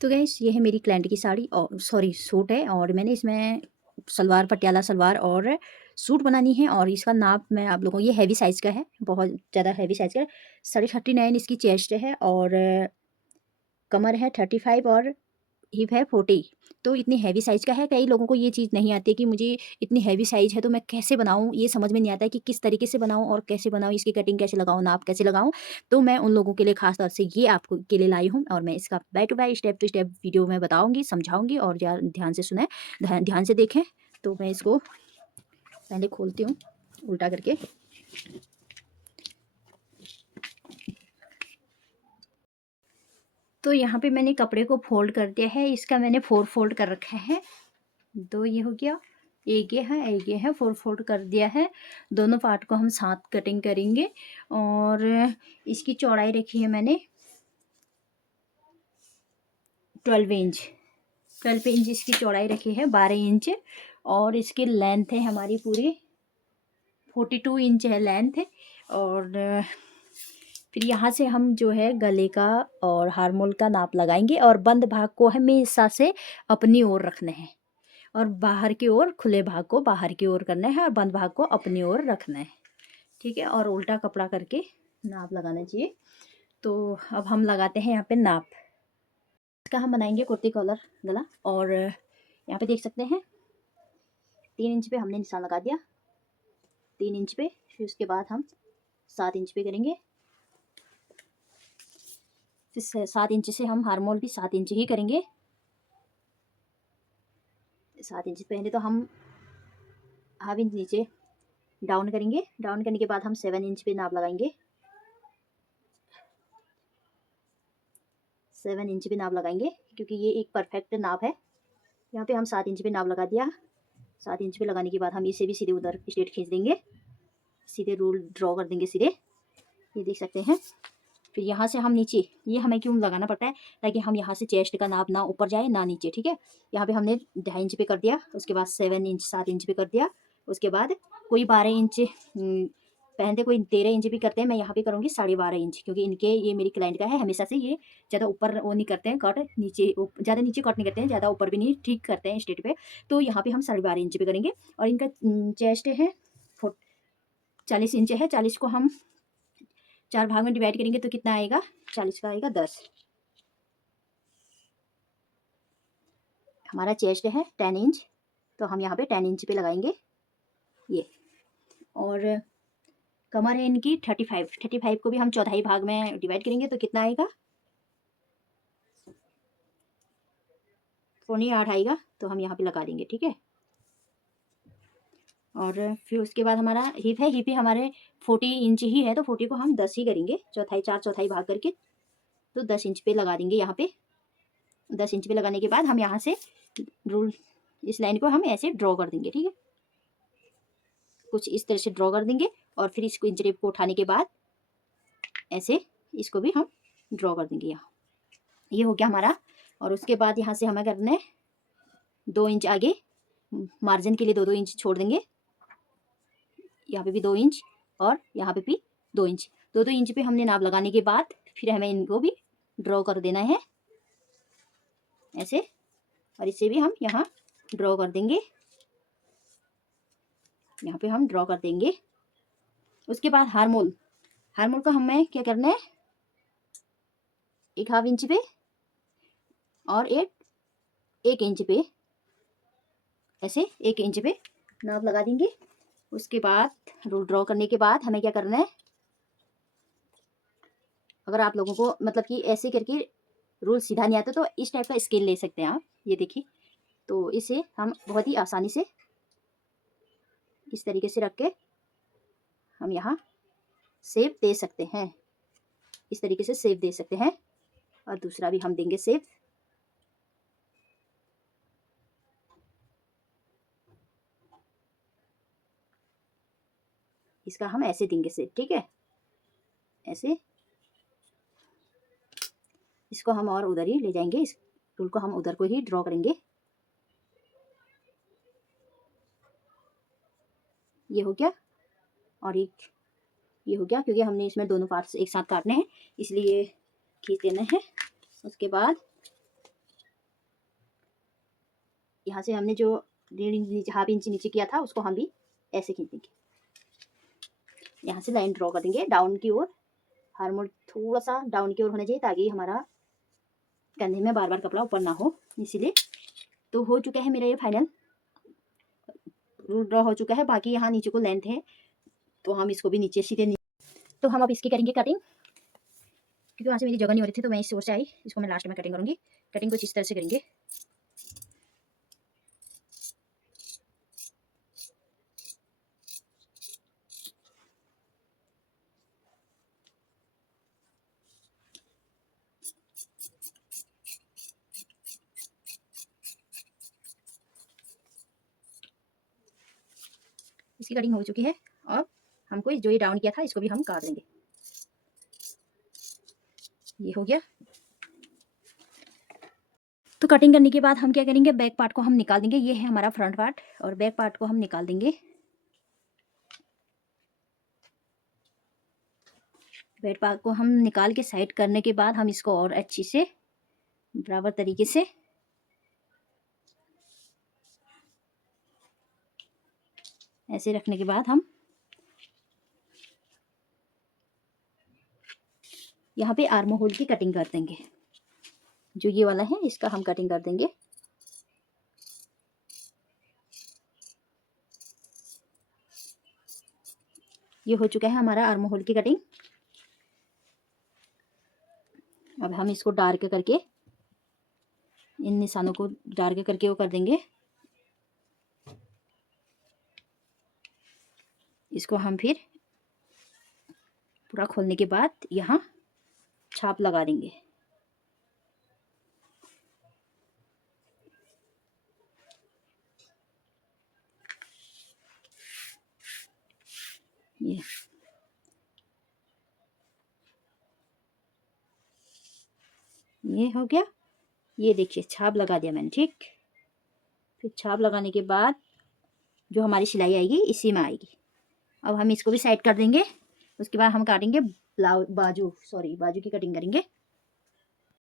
तो गाइस ये है मेरी क्लाइंट की साड़ी और सॉरी सूट है और मैंने इसमें सलवार पटियाला सलवार और सूट बनानी है और इसका नाप मैं आप लोगों को ये हैवी साइज़ का है, बहुत ज़्यादा हैवी साइज़ का है। 39.5 इसकी चेस्ट है और कमर है 35 और हिप है 40। तो इतनी हैवी साइज़ का है। कई लोगों को ये चीज़ नहीं आती कि मुझे इतनी हैवी साइज़ है तो मैं कैसे बनाऊँ? ये समझ में नहीं आता है कि किस तरीके से बनाऊँ और कैसे बनाऊँ, इसकी कटिंग कैसे लगाऊँ, नाप कैसे लगाऊँ? तो मैं उन लोगों के लिए ख़ास तौर से ये आपको के लिए लाई हूँ और मैं इसका by to by, step to step video में बताऊँगी, समझाऊँगी और ध्यान से सुनें, ध्यान से देखें। तो मैं इसको पहले खोलती हूँ उल्टा करके। तो यहाँ पे मैंने कपड़े को फ़ोल्ड कर दिया है, इसका मैंने 4 फ़ोल्ड कर रखा है। 2 ये हो गया, एक ये है 4 फोल्ड कर दिया है। दोनों पार्ट को हम साथ कटिंग करेंगे और इसकी चौड़ाई रखी है मैंने 12 इंच। 12 इंच इसकी चौड़ाई रखी है, 12 इंच और इसकी लेंथ है हमारी पूरी 42 इंच है लेंथ है। और फिर यहाँ से हम जो है गले का और हार्मोल का नाप लगाएंगे और बंद भाग को हमेशा से अपनी ओर रखना है और बाहर की ओर खुले भाग को बाहर की ओर करना है और बंद भाग को अपनी ओर रखना है। ठीक है, और उल्टा कपड़ा करके नाप लगाना चाहिए। तो अब हम लगाते हैं यहाँ पे नाप। इसका हम बनाएंगे कुर्ती कॉलर गला और यहाँ पे देख सकते हैं 3 इंच पे हमने निशान लगा दिया, 3 इंच पे। फिर उसके बाद हम 7 इंच पे करेंगे। फिर 7 इंच से हम हार्मोल भी 7 इंच ही करेंगे। 7 इंच पहले तो हम हाफ इंच नीचे डाउन करेंगे। डाउन करने के बाद हम 7 इंच पे नाप लगाएंगे। 7 इंच पे नाप लगाएंगे क्योंकि ये एक परफेक्ट नाप है। यहाँ पे हम 7 इंच पे नाप लगा दिया। 7 इंच पे लगाने के बाद हम इसे भी सीधे उधर स्ट्रेट खींच देंगे, सीधे रूल ड्रॉ कर देंगे सीधे, ये देख सकते हैं। फिर यहाँ से हम नीचे, ये हमें क्यों लगाना पड़ता है, ताकि हम यहाँ से चेस्ट का नाप ना ऊपर जाए ना नीचे। ठीक है, यहाँ पे हमने 2.5 इंच पे कर दिया, उसके बाद 7 इंच 7 इंच पे कर दिया। उसके बाद कोई 12 इंच पहनते, कोई 13 इंच भी करते हैं। मैं यहाँ पे करूँगी 12.5 इंच क्योंकि इनके ये मेरी क्लाइंट का है, हमेशा से ये ज़्यादा ऊपर वो नहीं करते हैं कट, नीचे ज़्यादा नीचे कट नहीं करते हैं, ज़्यादा ऊपर भी नहीं, ठीक करते हैं स्ट्रेट पे। तो यहाँ पे हम 12.5 इंच पे करेंगे और इनका चेस्ट है 40 इंच है। 40 को हम 4 भाग में डिवाइड करेंगे तो कितना आएगा, 40 का आएगा 10। हमारा चेस्ट है 10 इंच, तो हम यहाँ पे 10 इंच पे लगाएंगे ये। और कमर है इनकी 35 को भी हम चौथाई भाग में डिवाइड करेंगे तो कितना आएगा, 8 आएगा। तो हम यहाँ पे लगा देंगे। ठीक है, और फिर उसके बाद हमारा हिप है। हिप ही हमारे 40 इंच ही है, तो 40 को हम 10 ही करेंगे, चौथाई 4 चौथाई भाग करके, तो 10 इंच पे लगा देंगे। यहाँ पे 10 इंच पे लगाने के बाद हम यहाँ से रूल, इस लाइन को हम ऐसे ड्रॉ कर देंगे। ठीक है, कुछ इस तरह से ड्रॉ कर देंगे और फिर इसको इंच टेप को उठाने के बाद ऐसे इसको भी हम ड्रॉ कर देंगे। यहाँ ये हो गया हमारा। और उसके बाद यहाँ से हमें करना है 2 इंच आगे मार्जिन के लिए 2-2 इंच छोड़ देंगे। यहाँ पे भी 2 इंच और यहाँ पे भी 2 इंच, 2-2 इंच पे हमने नाप लगाने के बाद फिर हमें इनको भी ड्रॉ कर देना है ऐसे, और इसे भी हम यहाँ ड्रॉ कर देंगे। यहाँ पे हम ड्रॉ कर देंगे। उसके बाद हार्मोल, हार्मोल का हमें क्या करना है, 1/2 इंच पे और 1 इंच पे, ऐसे 1 इंच पे नाप लगा देंगे। उसके बाद रूल ड्रॉ करने के बाद हमें क्या करना है, अगर आप लोगों को मतलब कि ऐसे करके रूल सीधा नहीं आता तो इस टाइप का स्केल ले सकते हैं आप, ये देखिए। तो इसे हम बहुत ही आसानी से इस तरीके से रख के हम यहाँ सेव दे सकते हैं, इस तरीके से सेव दे सकते हैं। और दूसरा भी हम देंगे सेव। इसका हम ऐसे देंगे सेव। ठीक है, ऐसे इसको हम और उधर ही ले जाएंगे, इस टूल को हम उधर को ही ड्रॉ करेंगे। ये हो गया और एक ये हो गया, क्योंकि हमने इसमें दोनों पार्ट्स एक साथ काटने हैं इसलिए खींच देना है। उसके बाद यहाँ से हमने जो 1.5 हाफ इंच नीचे किया था उसको हम भी ऐसे खींच देंगे। यहाँ से लाइन ड्रॉ कर देंगे डाउन की ओर। आर्म थोड़ा सा डाउन की ओर होना चाहिए ताकि हमारा कंधे में बार बार कपड़ा ऊपर ना हो, इसीलिए। तो हो चुका है मेरा ये फाइनल रूल ड्रॉ हो चुका है। बाकी यहाँ नीचे को लेंथ है तो हम इसको भी नीचे सीधे तो हम अब इसकी करेंगे कटिंग, क्योंकि वहाँ से मेरी जगह नहीं हो रही थी तो मैं इस ओर से आई। इसको मैं लास्ट में कटिंग करूँगी। कटिंग कुछ इस तरह से करेंगे। इसकी कटिंग हो चुकी है और हमको जो ये डाउन किया था इसको भी हम काट देंगे। ये हो गया। तो कटिंग करने के बाद हम क्या करेंगे, बैक पार्ट को हम निकाल देंगे। ये है हमारा फ्रंट पार्ट और बैक पार्ट को हम निकाल देंगे। बैक पार्ट को हम निकाल के साइड करने के बाद हम इसको और अच्छी से बराबर तरीके से ऐसे रखने के बाद हम यहाँ पे आर्म होल की कटिंग कर देंगे। जो ये वाला है इसका हम कटिंग कर देंगे। ये हो चुका है हमारा आर्म होल की कटिंग। अब हम इसको डार्क करके, इन निशानों को डार्क करके वो कर देंगे। इसको हम फिर पूरा खोलने के बाद यहाँ छाप लगा देंगे। ये हो गया। ये देखिए छाप लगा दिया मैंने, ठीक। फिर छाप लगाने के बाद जो हमारी सिलाई आएगी इसी में आएगी। अब हम इसको भी साइड कर देंगे। उसके बाद हम काटेंगे बाजू की कटिंग करेंगे।